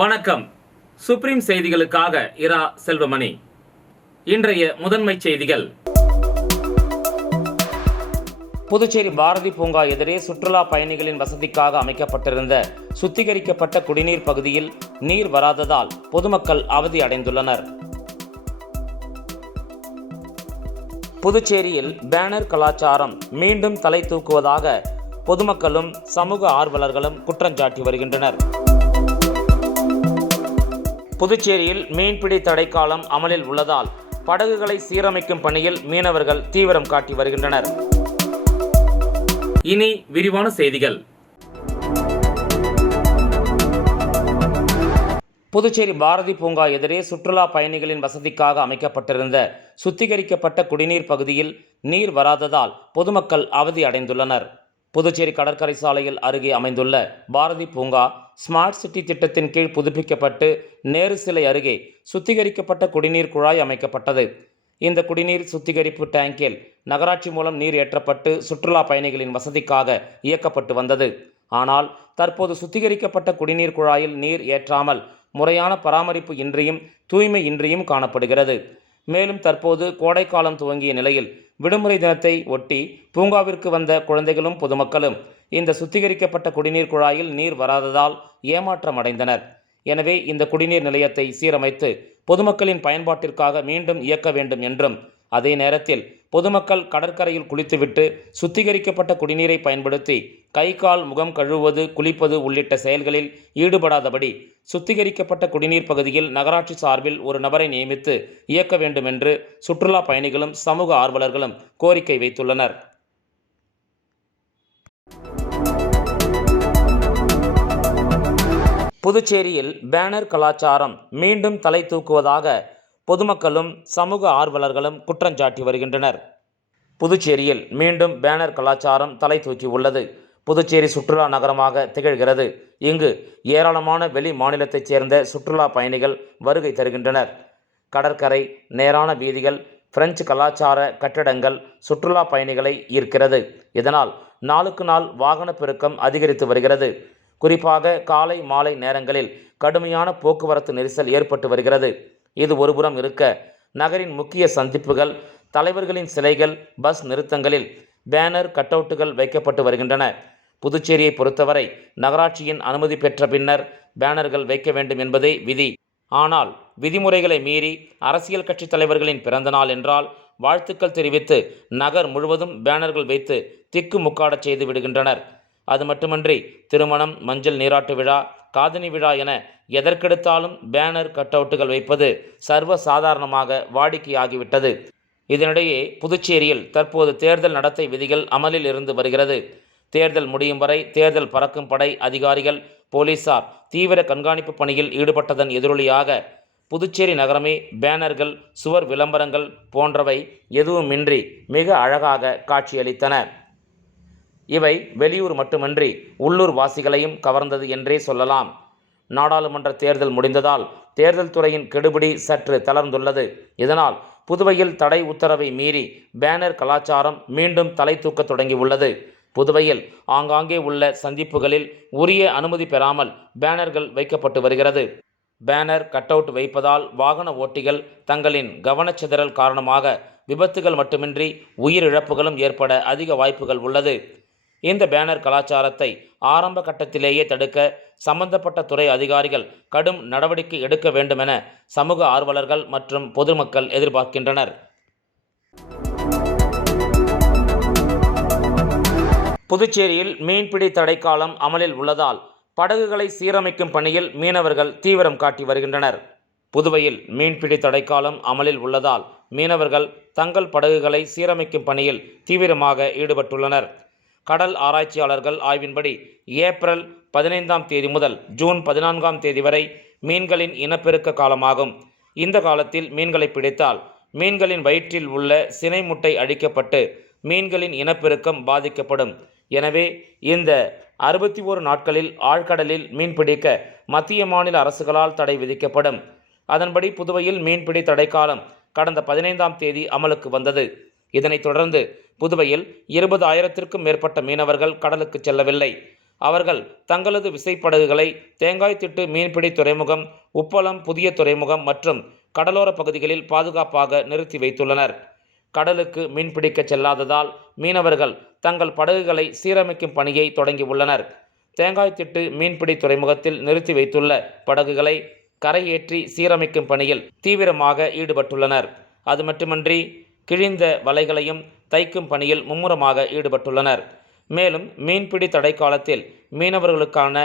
வணக்கம். சுப்ரீம் செய்திகளுக்காக இரா செல்வமணி. இன்றைய முதன்மை செய்திகள். புதுச்சேரி பாரதி பூங்கா எதிரே சுற்றுலா பயணிகளின் வசதிக்காக அமைக்கப்பட்டிருந்த சுத்திகரிக்கப்பட்ட குடிநீர் பகுதியில் நீர் வராததால் பொதுமக்கள் அவதி அடைந்துள்ளனர். புதுச்சேரியில் பேனர் கலாச்சாரம் மீண்டும் தலை தூக்குவதாக பொதுமக்களும் சமூக ஆர்வலர்களும் குற்றஞ்சாட்டி வருகின்றனர். புதுச்சேரியில் மீன்பிடி தடைக்காலம் அமலில் உள்ளதால் படகுகளை சீரமைக்கும் பணியில் மீனவர்கள் தீவிரம் காட்டி வருகின்றனர். இனி விரிவான செய்திகள். புதுச்சேரி பாரதி பூங்கா எதிரே சுற்றுலா பயணிகளின் வசதிக்காக அமைக்கப்பட்டிருந்த சுத்திகரிக்கப்பட்ட குடிநீர் பகுதியில் நீர் வராததால் பொதுமக்கள் அவதி அடைந்துள்ளனர். புதுச்சேரி கடற்கரை சாலையில் அருகே அமைந்துள்ள பாரதி பூங்கா ஸ்மார்ட் சிட்டி திட்டத்தின் கீழ் புதுப்பிக்கப்பட்டு நேரு சிலை அருகே சுத்திகரிக்கப்பட்ட குடிநீர் குழாய் அமைக்கப்பட்டது. இந்த குடிநீர் சுத்திகரிப்பு டேங்கில் நகராட்சி மூலம் நீர் ஏற்றப்பட்டு சுற்றுலா பயணிகளின் வசதிக்காக இயக்கப்பட்டு வந்தது. ஆனால் தற்போது சுத்திகரிக்கப்பட்ட குடிநீர் குழாயில் நீர் ஏற்றாமல் முறையான பராமரிப்பு இன்றியும் தூய்மை இன்றியும் காணப்படுகிறது. மேலும் தற்போது கோடைக்காலம் துவங்கிய நிலையில் விடுமுறை தினத்தை ஒட்டி பூங்காவிற்கு வந்த குழந்தைகளும் பொதுமக்களும் இந்த சுத்திகரிக்கப்பட்ட குடிநீர் குழாயில் நீர் வராததால் ஏமாற்றம் அடைந்தனர். எனவே இந்த குடிநீர் நிலையத்தை சீரமைத்து பொதுமக்களின் பயன்பாட்டிற்காக மீண்டும் இயக்க வேண்டும் என்றும், அதே நேரத்தில் பொதுமக்கள் கடற்கரையில் குளித்துவிட்டு சுத்திகரிக்கப்பட்ட குடிநீரை பயன்படுத்தி கை கால் முகம் கழுவுவது, குளிப்பது உள்ளிட்ட செயல்களில் ஈடுபடாதபடி சுத்திகரிக்கப்பட்ட குடிநீர் பகுதியில் நகராட்சி சார்பில் ஒரு நபரை நியமித்து இயக்க வேண்டும் என்று சுற்றுலா பயணிகளும் சமூக ஆர்வலர்களும் கோரிக்கை வைத்துள்ளனர். புதுச்சேரியில் பேனர் கலாச்சாரம் மீண்டும் தலை தூக்குவதாக பொதுமக்களும் சமூக ஆர்வலர்களும் குற்றஞ்சாட்டி வருகின்றனர். புதுச்சேரியில் மீண்டும் பேனர் கலாச்சாரம் தலை தூக்கி உள்ளது. புதுச்சேரி சுற்றுலா நகரமாக திகழ்கிறது. இங்கு ஏராளமான வெளி மாநிலத்தைச் சேர்ந்த சுற்றுலா பயணிகள் வருகை தருகின்றனர். கடற்கரை, நேரான வீதிகள், பிரெஞ்சு கலாச்சார கட்டடங்கள் சுற்றுலா பயணிகளை ஈர்க்கிறது. இதனால் நாளுக்கு நாள் வாகன பெருக்கம் அதிகரித்து வருகிறது. குறிப்பாக காலை மாலை நேரங்களில் கடுமையான போக்குவரத்து நெரிசல் ஏற்பட்டு வருகிறது. இது ஒருபுறம் இருக்க, நகரின் முக்கிய சந்திப்புகள், தலைவர்களின் சிலைகள், பஸ் நிறுத்தங்களில் பேனர் கட்டவுட்டுகள் வைக்கப்பட்டு வருகின்றன. புதுச்சேரியை பொறுத்தவரை நகராட்சியின் அனுமதி பெற்ற பின்னர் பேனர்கள் வைக்க வேண்டும் என்பதே விதி. ஆனால் விதிமுறைகளை மீறி அரசியல் கட்சி தலைவர்களின் பிறந்த நாள் என்றால் வாழ்த்துக்கள் தெரிவித்து நகர் முழுவதும் பேனர்கள் வைத்து திக்கு முக்காடச் செய்து விடுகின்றனர். அது மட்டுமன்றி திருமணம், மஞ்சள் நீராட்டு விழா, காதணி விழா என எதற்கெடுத்தாலும் பேனர் கட்டவுட்டுகள் வைப்பது சர்வ சாதாரணமாக வாடிக்கையாகிவிட்டது. இதனிடையே புதுச்சேரியில் தற்போது தேர்தல் நடத்தை விதிகள் அமலில் இருந்து வருகிறது. தேர்தல் முடியும் வரை தேர்தல் பறக்கும் படை அதிகாரிகள், போலீசார் தீவிர கண்காணிப்பு பணியில் ஈடுபட்டதன் எதிரொலியாக புதுச்சேரி நகரமே பேனர்கள், சுவர் விளம்பரங்கள் போன்றவை எதுவுமின்றி மிக அழகாக காட்சியளித்தன. இவை வெளியூர் மட்டுமன்றி உள்ளூர் வாசிகளையும் கவர்ந்தது என்றே சொல்லலாம். நாடாளுமன்ற தேர்தல் முடிந்ததால் தேர்தல் துறையின் கெடுபிடி சற்று தளர்ந்துள்ளது. இதனால் புதுவையில் தடை உத்தரவை மீறி பேனர் கலாச்சாரம் மீண்டும் தலை தூக்க தொடங்கியுள்ளது. புதுவையில் ஆங்காங்கே உள்ள சந்திப்புகளில் உரிய அனுமதி பெறாமல் பேனர்கள் வைக்கப்பட்டு வருகிறது. பேனர் கட்டவுட் வைப்பதால் வாகன ஓட்டிகள் தங்களின் கவனச்சிதறல் காரணமாக விபத்துகள் மட்டுமின்றி உயிரிழப்புகளும் ஏற்பட அதிக வாய்ப்புகள் உள்ளது. இந்த பேனர் கலாச்சாரத்தை ஆரம்ப கட்டத்திலேயே தடுக்க சம்பந்தப்பட்ட துறை அதிகாரிகள் கடும் நடவடிக்கை எடுக்க வேண்டுமென சமூக ஆர்வலர்கள் மற்றும் பொதுமக்கள் எதிர்பார்க்கின்றனர். புதுச்சேரியில் மீன்பிடி தடைக்காலம் அமலில் உள்ளதால் படகுகளை சீரமைக்கும் பணியில் மீனவர்கள் தீவிரம் காட்டி வருகின்றனர். புதுவையில் மீன்பிடி தடைக்காலம் அமலில் உள்ளதால் மீனவர்கள் தங்கள் படகுகளை சீரமைக்கும் பணியில் தீவிரமாக ஈடுபட்டுள்ளனர். கடல் ஆராய்ச்சியாளர்கள் ஆய்வின்படி ஏப்ரல் 15ஆம் தேதி முதல் ஜூன் 14ஆம் தேதி வரை மீன்களின் இனப்பெருக்க காலமாகும். இந்த காலத்தில் மீன்களை பிடித்தால் மீன்களின் வயிற்றில் உள்ள சினை முட்டை அழிக்கப்பட்டு மீன்களின் இனப்பெருக்கம் பாதிக்கப்படும். எனவே இந்த 61 நாட்களில் ஆழ்கடலில் மீன்பிடிக்க மத்திய மாநில அரசுகளால் தடை விதிக்கப்படும். அதன்படி புதுவையில் மீன்பிடி தடைக்காலம் கடந்த 15ஆம் தேதி அமலுக்கு வந்தது. இதனைத் தொடர்ந்து புதுவையில் 20,000க்கும் மேற்பட்ட மீனவர்கள் கடலுக்கு செல்லவில்லை. அவர்கள் தங்களது விசைப்படகுகளை தேங்காய்திட்டு மீன்பிடி துறைமுகம், உப்பளம் புதிய துறைமுகம் மற்றும் கடலோர பகுதிகளில் பாதுகாப்பாக நிறுத்தி வைத்துள்ளனர். கடலுக்கு மீன்பிடிக்க செல்லாததால் மீனவர்கள் தங்கள் படகுகளை சீரமைக்கும் பணியை தொடங்கியுள்ளனர். தேங்காய்திட்டு மீன்பிடி துறைமுகத்தில் நிறுத்தி வைத்துள்ள படகுகளை கரையேற்றி சீரமைக்கும் பணியில் தீவிரமாக ஈடுபட்டுள்ளனர். அது மட்டுமின்றி கிழிந்த வலைகளையும் தைக்கும் பணியில் மும்முரமாக ஈடுபட்டுள்ளனர். மேலும் மீன்பிடி தடை காலத்தில் மீனவர்களுக்கான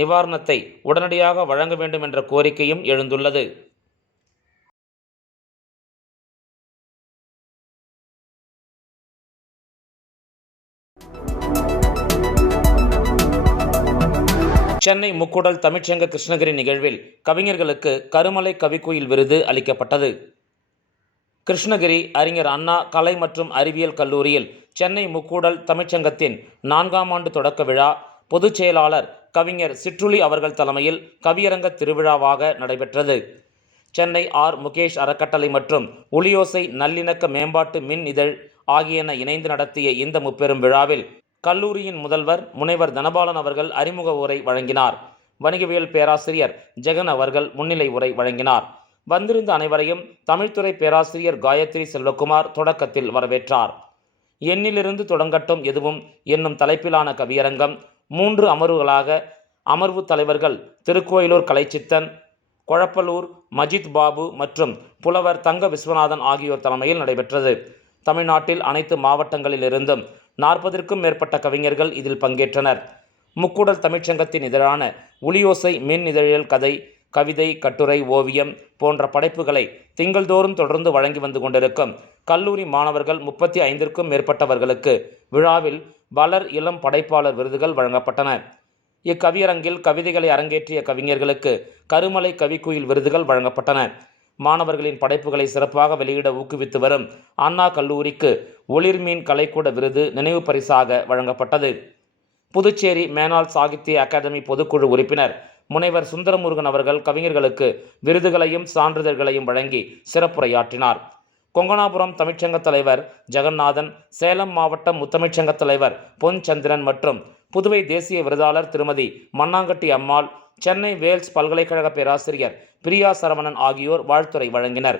நிவாரணத்தை உடனடியாக வழங்க வேண்டும் என்ற கோரிக்கையும் எழுந்துள்ளது. சென்னை முக்கூடல் தமிழ்ச்சங்க கிருஷ்ணகிரி நிகழ்வில் கவிஞர்களுக்கு கருமலை கவிக்குயில் விருது அளிக்கப்பட்டது. கிருஷ்ணகிரி அறிஞர் அண்ணா கலை மற்றும் அறிவியல் கல்லூரியில் சென்னை முக்கூடல் தமிழ்ச்சங்கத்தின் 4ஆம் ஆண்டு தொடக்க விழா பொதுச் செயலாளர் கவிஞர் சிற்றுளி அவர்கள் தலைமையில் கவியரங்க திருவிழாவாக நடைபெற்றது. சென்னை ஆர். முகேஷ் அறக்கட்டளை மற்றும் ஒலியோசை நல்லிணக்க மேம்பாட்டு மின் இதழ் ஆகியன இணைந்து நடத்திய இந்த முப்பெரும் விழாவில் கல்லூரியின் முதல்வர் முனைவர் தனபாலன் அவர்கள் அறிமுக உரை வழங்கினார். வணிகவியல் பேராசிரியர் ஜெகன் அவர்கள் முன்னிலை உரை வழங்கினார். வந்திருந்த அனைவரையும் தமிழ்துறை பேராசிரியர் காயத்ரி செல்வகுமார் தொடக்கத்தில் வரவேற்றார். எண்ணிலிருந்து தொடங்கட்டும் எதுவும் என்னும் தலைப்பிலான கவியரங்கம் 3 அமர்வுகளாக அமர்வு தலைவர்கள் திருக்கோயிலூர் கலைச்சித்தன், கொழப்பலூர் மஜித் பாபு மற்றும் புலவர் தங்க விஸ்வநாதன் ஆகியோர் தலைமையில் நடைபெற்றது. தமிழ்நாட்டில் அனைத்து மாவட்டங்களில் இருந்தும் 40க்கும் மேற்பட்ட கவிஞர்கள் இதில் பங்கேற்றனர். முக்கூடல் தமிழ்ச்சங்கத்தின் இதழான ஒலியோசை மின் இதழில் கதை, கவிதை, கட்டுரை, ஓவியம் போன்ற படைப்புகளை திங்கள்தோறும் தொடர்ந்து வழங்கி வந்து கொண்டிருக்கும் கல்லூரி மாணவர்கள் 35க்கும் மேற்பட்டவர்களுக்கு விழாவில் வளர் இளம் படைப்பாளர் விருதுகள் வழங்கப்பட்டன. இக்கவியரங்கில் கவிதைகளை அரங்கேற்றிய கவிஞர்களுக்கு கருமலை கவிக்குயில் விருதுகள் வழங்கப்பட்டன. மாணவர்களின் படைப்புகளை சிறப்பாக வெளியிட ஊக்குவித்து வரும் அண்ணா கல்லூரிக்கு ஒளிர்மீன் கலைக்கூட விருது நினைவு பரிசாக வழங்கப்பட்டது. புதுச்சேரி மேனாள் சாகித்ய அகாதமி பொதுக்குழு உறுப்பினர் முனைவர் சுந்தரமுருகன் அவர்கள் கவிஞர்களுக்கு விருதுகளையும் சான்றிதழ்களையும் வழங்கி சிறப்புரையாற்றினார். கொங்கணாபுரம் தமிழ்ச்சங்க தலைவர் ஜெகநாதன், சேலம் மாவட்டம் முத்தமிழ்ச்சங்க தலைவர் பொன் சந்திரன் மற்றும் புதுவை தேசிய விருதாளர் திருமதி மண்ணாங்கட்டி அம்மாள், சென்னை வேல்ஸ் பல்கலைக்கழக பேராசிரியர் பிரியா சரவணன் ஆகியோர் வாழ்த்துரை வழங்கினர்.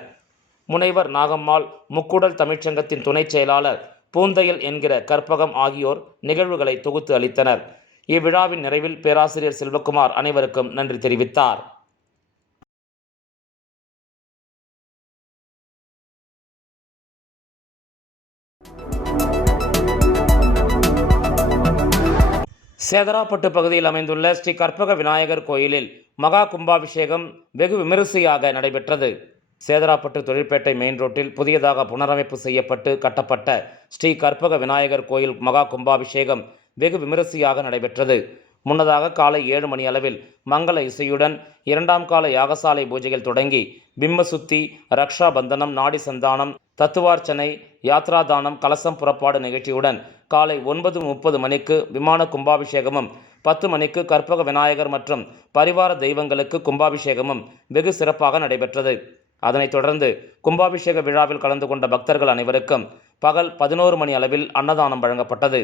முனைவர் நாகம்மாள், முக்கூடல் தமிழ்ச்சங்கத்தின் துணைச் செயலாளர் பூந்தையல் என்கிற கற்பகம் ஆகியோர் நிகழ்வுகளை தொகுத்து அளித்தனர். இவ்விழாவின் நிறைவில் பேராசிரியர் செல்வகுமார் அனைவருக்கும் நன்றி தெரிவித்தார். சேதராப்பட்டு பகுதியில் அமைந்துள்ள ஸ்ரீ கற்பக விநாயகர் கோயிலில் மகா கும்பாபிஷேகம் வெகு விமரிசையாக நடைபெற்றது. சேதராப்பட்டு தொழிற்பேட்டை மெயின் ரோட்டில் புதியதாக புனரமைப்பு செய்யப்பட்டு கட்டப்பட்ட ஸ்ரீ கற்பக விநாயகர் கோயில் மகா கும்பாபிஷேகம் வெகு விமரிசையாக நடைபெற்றது. முன்னதாக காலை 7 மணி அளவில் மங்கள இசையுடன் 2ஆம் கால யாகசாலை பூஜைகள் தொடங்கி பிம்மசுத்தி, ரக்ஷா பந்தனம், நாடி சந்தானம், தத்துவார்ச்சனை, யாத்ராதானம், கலசம் புறப்பாடு நிகழ்ச்சியுடன் காலை 9:30 மணிக்கு விமான கும்பாபிஷேகமும் 10 மணிக்கு கற்பக விநாயகர் மற்றும் பரிவார தெய்வங்களுக்கு கும்பாபிஷேகமும் வெகு சிறப்பாக நடைபெற்றது. அதனைத் தொடர்ந்து கும்பாபிஷேக விழாவில் கலந்து கொண்ட பக்தர்கள் அனைவருக்கும் பகல் 11 மணி அளவில் அன்னதானம் வழங்கப்பட்டது.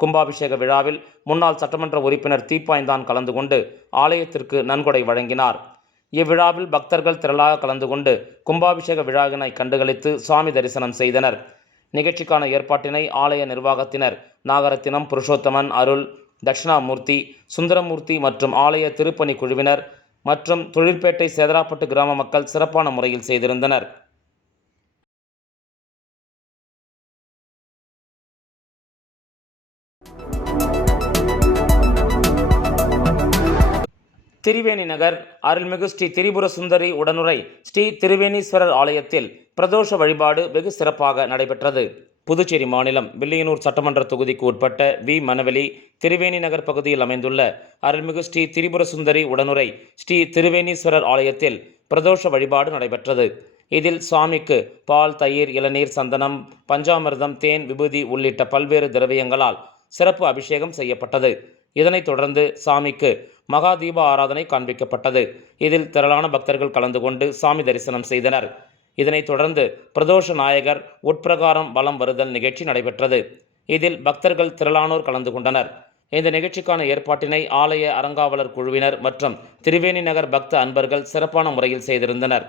கும்பாபிஷேக விழாவில் முன்னாள் சட்டமன்ற உறுப்பினர் தீப்பாய்ந்தான் கலந்து கொண்டு ஆலயத்திற்கு நன்கொடை வழங்கினார். இவ்விழாவில் பக்தர்கள் திரளாக கலந்து கொண்டு கும்பாபிஷேக விழாவினை கண்டுகளித்து சுவாமி தரிசனம் செய்தனர். நிகழ்ச்சிக்கான ஏற்பாட்டினை ஆலய நிர்வாகத்தினர் நாகரத்தினம், புருஷோத்தமன், அருள், தட்சிணாமூர்த்தி, சுந்தரமூர்த்தி மற்றும் ஆலய திருப்பணி குழுவினர் மற்றும் தொழிற்பேட்டை சேதராப்பட்டு கிராம மக்கள் சிறப்பான முறையில் செய்திருந்தனர். திரிவேணி நகர் அருள்மிகு ஸ்ரீ திரிபுர சுந்தரி உடனுரை ஸ்ரீ திருவேணீஸ்வரர் ஆலயத்தில் பிரதோஷ வழிபாடு வெகு சிறப்பாக நடைபெற்றது. புதுச்சேரி மாநிலம் வில்லியனூர் சட்டமன்ற தொகுதிக்கு உட்பட்ட வி. மணவெளி திரிவேணி நகர் பகுதியில் அமைந்துள்ள அருள்மிகு ஸ்ரீ திரிபுர சுந்தரி உடனுரை ஸ்ரீ திருவேணீஸ்வரர் ஆலயத்தில் பிரதோஷ வழிபாடு நடைபெற்றது. இதில் சுவாமிக்கு பால், தயிர், இளநீர், சந்தனம், பஞ்சாமிர்தம், தேன், விபூதி உள்ளிட்ட பல்வேறு திரவியங்களால் சிறப்பு அபிஷேகம் செய்யப்பட்டது. இதனைத் தொடர்ந்து சாமிக்கு மகா தீப ஆராதனை காண்பிக்கப்பட்டது. இதில் திரளான பக்தர்கள் கலந்து கொண்டு சாமி தரிசனம் செய்தனர். இதனைத் தொடர்ந்து பிரதோஷ நாயகர் உட்பிரகாரம் வலம் வருதல் நிகழ்ச்சி நடைபெற்றது. இதில் பக்தர்கள் திரளானோர் கலந்து கொண்டனர். இந்த நிகழ்ச்சிக்கான ஏற்பாட்டினை ஆலய அறங்காவலர் குழுவினர் மற்றும் திரிவேணி நகர் பக்த அன்பர்கள் சிறப்பான முறையில் செய்திருந்தனர்.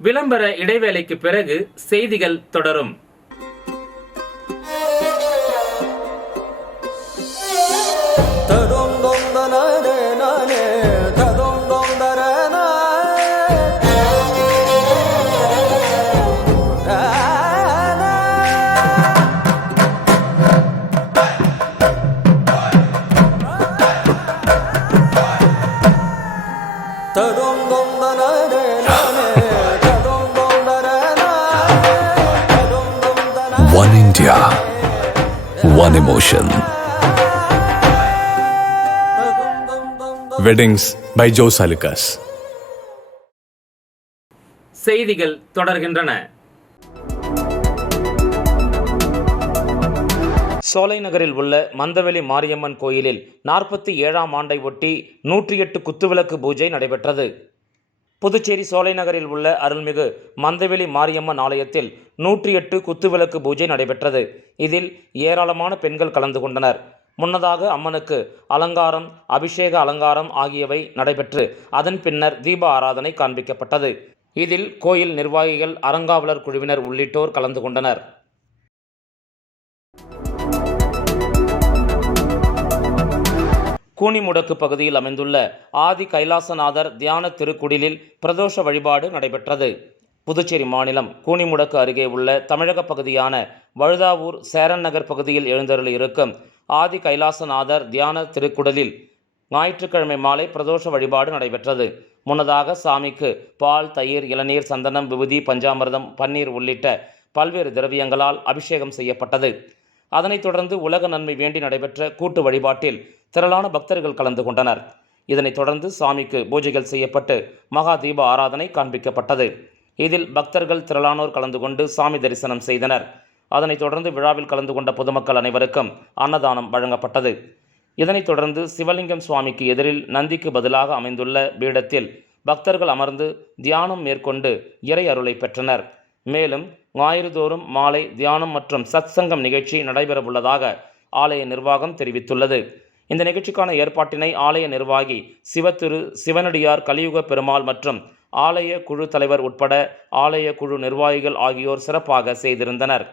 விளம்பர இடைவேளைக்கு பிறகு செய்திகள் தொடரும். One India, one emotion. Weddings by Jose Alucas. செய்திகள் தொடர்கின்றன. சோலை நகரில் உள்ள மந்தவெளி மாரியம்மன் கோயிலில் 47ஆம் ஆண்டை ஒட்டி 108 குத்துவிளக்கு பூஜை நடைபெற்றது. புதுச்சேரி சோலை நகரில் உள்ள அருள்மிகு மந்தவெளி மாரியம்மன் ஆலயத்தில் 108 குத்துவிளக்கு பூஜை நடைபெற்றது. இதில் ஏராளமான பெண்கள் கலந்து கொண்டனர். முன்னதாக அம்மனுக்கு அலங்காரம், அபிஷேக அலங்காரம் ஆகியவை நடைபெற்று அதன் பின்னர் தீப ஆராதனை காண்பிக்கப்பட்டது. இதில் கோயில் நிர்வாகிகள், அறங்காவலர் குழுவினர் உள்ளிட்டோர் கலந்து கொண்டனர். கூனிமுடக்கு பகுதியில் அமைந்துள்ள ஆதி கைலாசநாதர் தியான திருக்குடிலில் பிரதோஷ வழிபாடு நடைபெற்றது. புதுச்சேரி மாநிலம் கூனிமுடக்கு அருகே உள்ள தமிழக பகுதியான வழுதாவூர் சேரன் நகர் பகுதியில் எழுந்தருளி இருக்கும் ஆதி கைலாசநாதர் தியான திருக்குடலில் ஞாயிற்றுக்கிழமை மாலை பிரதோஷ வழிபாடு நடைபெற்றது. முன்னதாக சாமிக்கு பால், தயிர், இளநீர், சந்தனம், விபூதி, பஞ்சாமிர்தம், பன்னீர் உள்ளிட்ட பல்வேறு திரவியங்களால் அபிஷேகம் செய்யப்பட்டது. அதனைத் தொடர்ந்து உலக நன்மை வேண்டி நடைபெற்ற கூட்டு வழிபாட்டில் திரளான பக்தர்கள் கலந்து கொண்டனர். இதனைத் தொடர்ந்து சாமிக்கு பூஜைகள் செய்யப்பட்டு மகா தீப ஆராதனை காண்பிக்கப்பட்டது. இதில் பக்தர்கள் திரளானோர் கலந்து கொண்டு சாமி தரிசனம் செய்தனர். அதனைத் தொடர்ந்து விழாவில் கலந்து கொண்ட பொதுமக்கள் அனைவருக்கும் அன்னதானம் வழங்கப்பட்டது. இதனைத் தொடர்ந்து சிவலிங்கம் சுவாமிக்கு எதிரில் நந்திக்கு பதிலாக அமைந்துள்ள பீடத்தில் பக்தர்கள் அமர்ந்து தியானம் மேற்கொண்டு இறை அருளை பெற்றனர். மேலும் ஞாயிறுதோறும் மாலை தியானம் மற்றும் சத்சங்கம் நிகழ்ச்சி நடைபெறவுள்ளதாக ஆலய நிர்வாகம் தெரிவித்துள்ளது. இந்த நிகழ்ச்சிக்கான ஏற்பாட்டினை ஆலய நிர்வாகி சிவனடியார் கலியுக பெருமாள் மற்றும் ஆலய குழு தலைவர் உட்பட ஆலய குழு நிர்வாகிகள் ஆகியோர் சிறப்பாக செய்திருந்தனர்.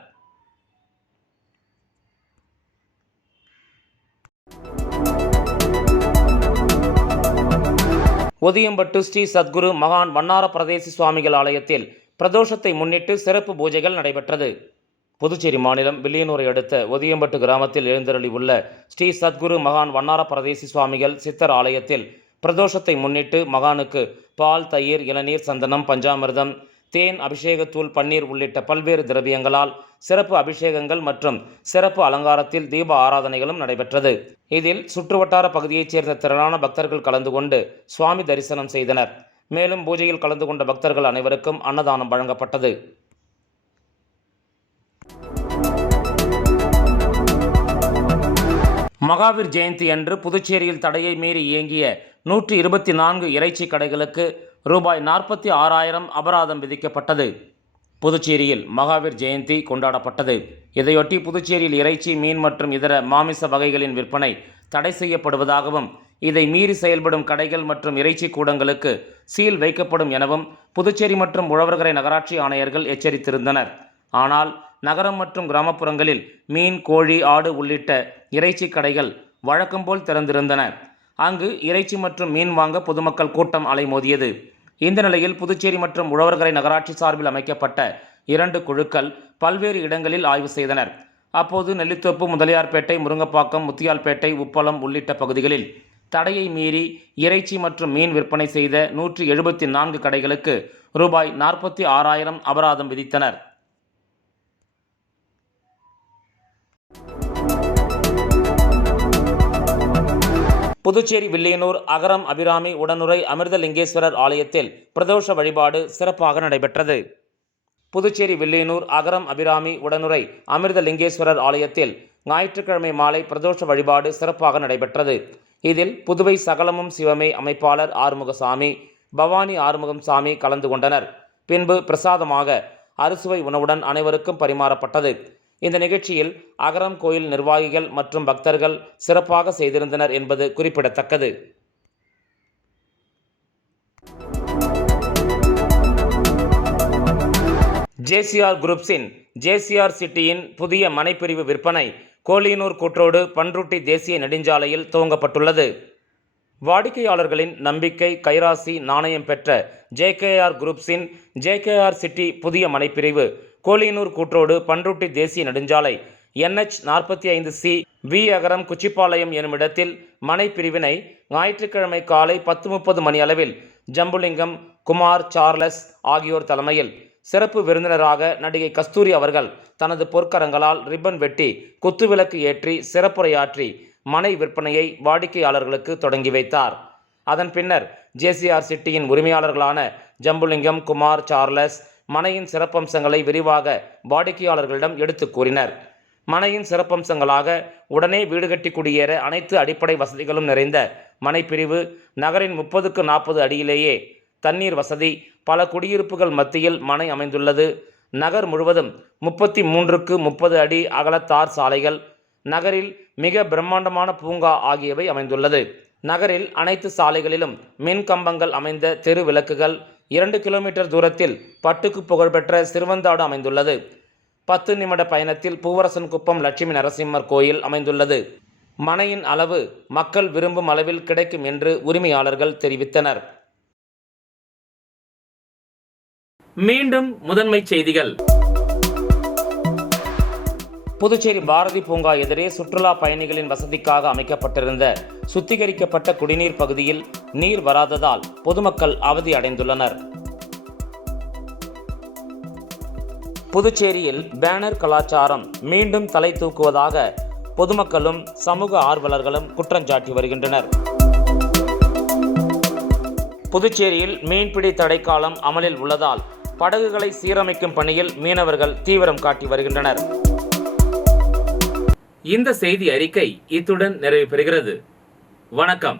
ஒதியம்பட்டு ஸ்ரீ சத்குரு மகான் வண்ணார பிரதேசி சுவாமிகள் ஆலயத்தில் பிரதோஷத்தை முன்னிட்டு சிறப்பு பூஜைகள் நடைபெற்றது. புதுச்சேரி மாநிலம் வில்லியனூரை அடுத்த ஒதியம்பட்டு கிராமத்தில் எழுந்தருளி உள்ள ஸ்ரீ சத்குரு மகான் வண்ணார பிரதேசி சுவாமிகள் சித்தர் ஆலயத்தில் பிரதோஷத்தை முன்னிட்டு மகானுக்கு பால், தயிர், இளநீர், சந்தனம், பஞ்சாமிர்தம், தேன், அபிஷேகத்தூள், பன்னீர் உள்ளிட்ட பல்வேறு திரவியங்களால் சிறப்பு அபிஷேகங்கள் மற்றும் சிறப்பு அலங்காரத்தில் தீப ஆராதனைகளும் நடைபெற்றது. இதில் சுற்றுவட்டார பகுதியைச் சேர்ந்த திரளான பக்தர்கள் கலந்து கொண்டு சுவாமி தரிசனம் செய்தனர். மேலும் பூஜையில் கலந்து கொண்ட பக்தர்கள் அனைவருக்கும் அன்னதானம் வழங்கப்பட்டது. மகாவீர் ஜெயந்தி அன்று புதுச்சேரியில் தடையை மீறி இயங்கிய 124 இறைச்சி கடைகளுக்கு ரூபாய் 46,000 அபராதம் விதிக்கப்பட்டது. புதுச்சேரியில் மகாவீர் ஜெயந்தி கொண்டாடப்பட்டது. இதையொட்டி புதுச்சேரியில் இறைச்சி, மீன் மற்றும் இதர மாமிச வகைகளின் விற்பனை தடை செய்யப்படுவதாகவும் இதை மீறி செயல்படும் கடைகள் மற்றும் இறைச்சி கூடங்களுக்கு சீல் வைக்கப்படும் எனவும் புதுச்சேரி மற்றும் உழவர்கரை நகராட்சி ஆணையர்கள் எச்சரித்திருந்தனர். ஆனால் நகரம் மற்றும் கிராமப்புறங்களில் மீன், கோழி, ஆடு உள்ளிட்ட இறைச்சி கடைகள் வழக்கம்போல் திறந்திருந்தன. அங்கு இறைச்சி மற்றும் மீன் வாங்க பொதுமக்கள் கூட்டம் அலைமோதியது. இந்த நிலையில் புதுச்சேரி மற்றும் உழவர்கரை நகராட்சி சார்பில் அமைக்கப்பட்ட 2 குழுக்கள் பல்வேறு இடங்களில் ஆய்வு செய்தனர். அப்போது நெல்லித்தோப்பு, முதலியார்பேட்டை, முருங்கப்பாக்கம், முத்தியால்பேட்டை, உப்பளம் உள்ளிட்ட பகுதிகளில் தடையை மீறி இறைச்சி மற்றும் மீன் விற்பனை செய்த 174 கடைகளுக்கு ரூபாய் 46,000 அபராதம் விதித்தனர். புதுச்சேரி வில்லியனூர் அகரம் அபிராமி உடனுறை அமிர்தலிங்கேஸ்வரர் ஆலயத்தில் பிரதோஷ வழிபாடு சிறப்பாக நடைபெற்றது. புதுச்சேரி வில்லியனூர் அகரம் அபிராமி உடனுறை அமிர்தலிங்கேஸ்வரர் ஆலயத்தில் ஞாயிற்றுக்கிழமை மாலை பிரதோஷ வழிபாடு சிறப்பாக நடைபெற்றது. இதில் புதுவை சகலமும் சிவமே அமைப்பாளர் ஆறுமுகசாமி, பவானி ஆறுமுகம் சாமி கலந்து கொண்டனர். பின்பு பிரசாதமாக அறுசுவை உணவுடன் அனைவருக்கும் பரிமாறப்பட்டது. இந்த நிகழ்ச்சியில் அகரம் கோயில் நிர்வாகிகள் மற்றும் பக்தர்கள் சிறப்பாக செய்திருந்தனர் என்பது குறிப்பிடத்தக்கது. ஜேசிஆர் குரூப்ஸின் ஜேசிஆர் சிட்டியின் புதிய மனைப்பிரிவு விற்பனை கோலியனூர் கூற்றோடு பன்ருட்டி தேசிய நெடுஞ்சாலையில் துவங்கப்பட்டுள்ளது. வாடிக்கையாளர்களின் நம்பிக்கை கைராசி நாணயம் பெற்ற ஜேகேஆர் குரூப்ஸின் ஜேகேஆர் சிட்டி புதிய மனைப்பிரிவு கோலியனூர் கூற்றோடு பன்ருட்டி தேசிய நெடுஞ்சாலை NH 45C வி அகரம் குச்சிப்பாளையம் எனும் இடத்தில் மனைப்பிரிவினை ஞாயிற்றுக்கிழமை காலை 10:30 மணி அளவில் ஜம்புலிங்கம், குமார், சார்லஸ் ஆகியோர் தலைமையில் சிறப்பு விருந்தினராக நடிகை கஸ்தூரி அவர்கள் தனது பொற்கரங்களால் ரிப்பன் வெட்டி குத்துவிளக்கு ஏற்றி சிறப்புரையாற்றி மனை விற்பனையை வாடிக்கையாளர்களுக்கு தொடங்கி வைத்தார். அதன் பின்னர் ஜேசிஆர் சிட்டியின் உரிமையாளர்களான ஜம்புலிங்கம், குமார், சார்லஸ் மனையின் சிறப்பம்சங்களை விரிவாக வாடிக்கையாளர்களிடம் எடுத்து கூறினர். மனையின் சிறப்பம்சங்களாக உடனே வீடு கட்டி குடியேற அனைத்து அடிப்படை வசதிகளும் நிறைந்த மனைப்பிரிவு, நகரின் 30-40 அடியிலேயே தண்ணீர் வசதி, பல குடியிருப்புகள் மத்தியில் மனை அமைந்துள்ளது. நகர் முழுவதும் 33-30 அடி அகலத்தார் சாலைகள், நகரில் மிக பிரம்மாண்டமான பூங்கா ஆகியவை அமைந்துள்ளது. நகரில் அனைத்து சாலைகளிலும் மின் கம்பங்கள் அமைந்த தெரு விளக்குகள், 2 கிலோமீட்டர் தூரத்தில் பட்டுக்கு புகழ்பெற்ற சிறுவந்தாடு அமைந்துள்ளது. 10 நிமிட பயணத்தில் பூவரசன் குப்பம் லட்சுமி நரசிம்மர் கோயில் அமைந்துள்ளது. மனையின் அளவு மக்கள் விரும்பும் அளவில் கிடைக்கும் என்று உரிமையாளர்கள் தெரிவித்தனர். மீண்டும் முதன்மை செய்திகள். புதுச்சேரி பாரதி பூங்கா எதிரே சுற்றுலா பயணிகளின் வசதிக்காக அமைக்கப்பட்டிருந்த சுத்திகரிக்கப்பட்ட குடிநீர் பகுதியில் நீர் வராததால் பொதுமக்கள் அவதி அடைந்துள்ளனர். புதுச்சேரியில் பேனர் கலாச்சாரம் மீண்டும் தலை தூக்குவதாக பொதுமக்களும் சமூக ஆர்வலர்களும் குற்றஞ்சாட்டி வருகின்றனர். புதுச்சேரியில் மீன்பிடி தடைக்காலம் அமலில் உள்ளதால் படகுகளை சீரமைக்கும் பணியில் மீனவர்கள் தீவிரம் காட்டி வருகின்றனர். இந்த செய்தி அறிக்கை இத்துடன் நிறைவு பெறுகிறது. வணக்கம்.